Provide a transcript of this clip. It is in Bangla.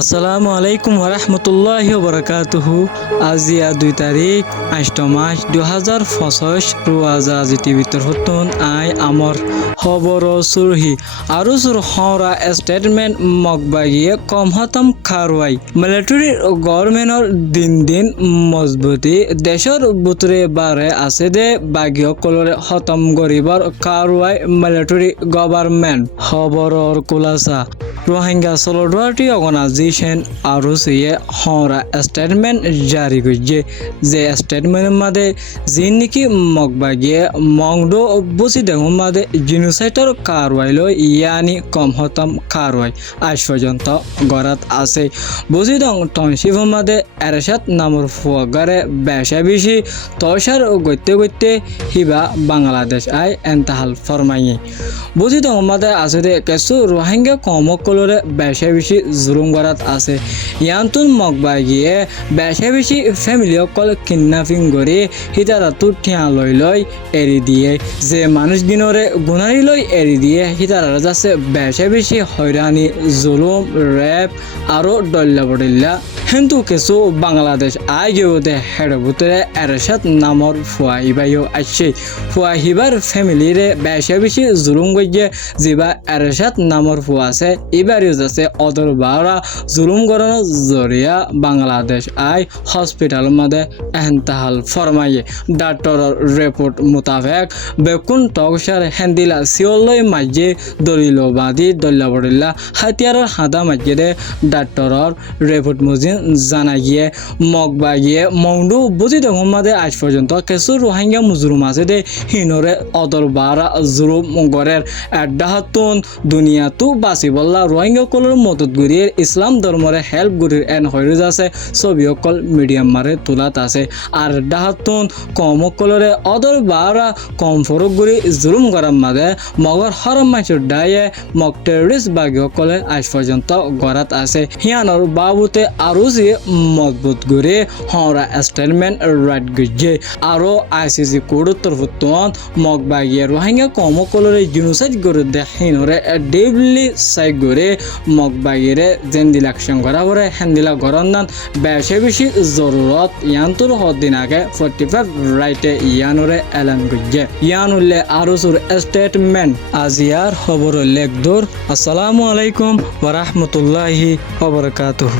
আসসালামু আলাইকুম ওরহমতুল্লাহি ওবরাকাতুহু। আজিয়া 2 তারিখ 8 মাস 2025 রোজ আজি টিভিতর হতুন আই আমর খবর সুরহি আরো সুর হরা স্টেটমেন্ট মগবাগিয়ে কম হতম খারওয়াই মিলিটারি গভর্নমেন্টর দিন দিন মজবুতি দেশর বুতরে বারে আছে দে বাগিয় কলরে হতম গরিবর খারওয়াই মিলিটারি গভর্নমেন্ট খবরর কুলাসা রোহিঙ্গা সলিডারিটি অর্গানাইজেশন আরও সিয়ে হরা স্টেটমেন্ট জারি করছে যে স্টেটমেন্টের মাঝে যিনি মগবাগিয়ে মংডো বসি দেখুন মাঝে জিনোসাইডর কারওয়াইল ইয়ানি কম হতম কারওয়াই আজ পর্যন্ত গড়াত আছে বুঝি দং টনশিফের মাঝে এরশাদ নামর ফুয়াগারে বেশা বেশি তয়সার গইতে গইতে হিবা বাংলাদেশ আই এন্তাহাল ফরমাইয়ে বুঝি দং মাঝে আছে দে কিছু রোহিঙ্গা কমকলরে বেশা বেশি জুলুম গড়াত আছে ইয়ান্তুন মগবাগিয়ে বেশা বেশি ফ্যামিলি অকল কিডন্যাপিং করে হিতারা তুঠিয়া লই এরি দিয়ে যে মানুষ গিনরে গুনারি লই এরি দিয়ে হিতারা যাচ্ছে বেশা বেশি হয়রানি জুলুম রেপ আরো ডল্লা বডল্লা কিন্তু কিছু বাংলাদেশ আইগেওতে হেড ভিতরে এরশাদ নামর ফুয়া ইবাইও আসছে ফুয়া হিবার ফ্যামিলিরে বেশা বেশি জুলুম গিয়ে যেবা এরশাদ নামর ফুয়া আছে এবারেও যাচ্ছে অদর বারা জুলুম করানোর জরিয়া বাংলাদেশ আই হসপিটাল মধ্যে এহতাহাল ফরমাইয়ে ডাক্তরের রিপোর্ট মোতাবেক বেকুন টকসার হেন্দিলা সিওলই মাঝে দলিল বাঁধি দল্লা বড়িল্লা হাতিয়ারের হাদা মাঝে ডাক্তরের রিপোর্ট মুজিন জানা গিয়ে মগবা গিয়ে মংডু বুঝি দেখুন মাঝে আজ পর্যন্ত কিছু রোহিঙ্গা মুজরুম আছে দে হিনরে অদর বারা জুলুম গড়ের এডাহাতুন দুনিয়া তু বাসি বল্লা রোহিঙ্গা কলর মদত গুরিয়ে ইসলাম ধর্মরে হেল্প গুরির এন হইরুজ আছে ছবি অকল মিডিয়াম মারে তোলাত আছে আর ডাহাতুন কম কলরে অদর বারা কম ফরক গুরি জুলুম করার মাঝে মগর হরম মাইসুর ডায়ে মগ টেররিস্ট বাগি অকলে আজ পর্যন্ত গড়াত আছে হিয়ানোর বাবুতে আরো যে মজবুত করে হরা স্টেটমেন্ট রাইট গিয়ে আরো আইসিসি কোর্টের তরফতন মগ বাগিয়ে রোহিঙ্গা কম কলরে জিনোসাইড করে দেখিনরে ডেভলি সাইড করে মগ বাগিরে জেন্দিল অ্যাকশন করা পরে হ্যান্দিলা গরন্দান বেশি বেশি জরুরত ইয়ান্তর হদিন আগে 45 রাইটে ইয়ানরে এলান গিয়ে ইয়ানুল্লে আরো সুর স্টেটমেন্ট আজিয়ার খবর লেখ দূর। আসসালামু আলাইকুম ওয়া রাহমাতুল্লাহি ওয়া বারাকাতুহু।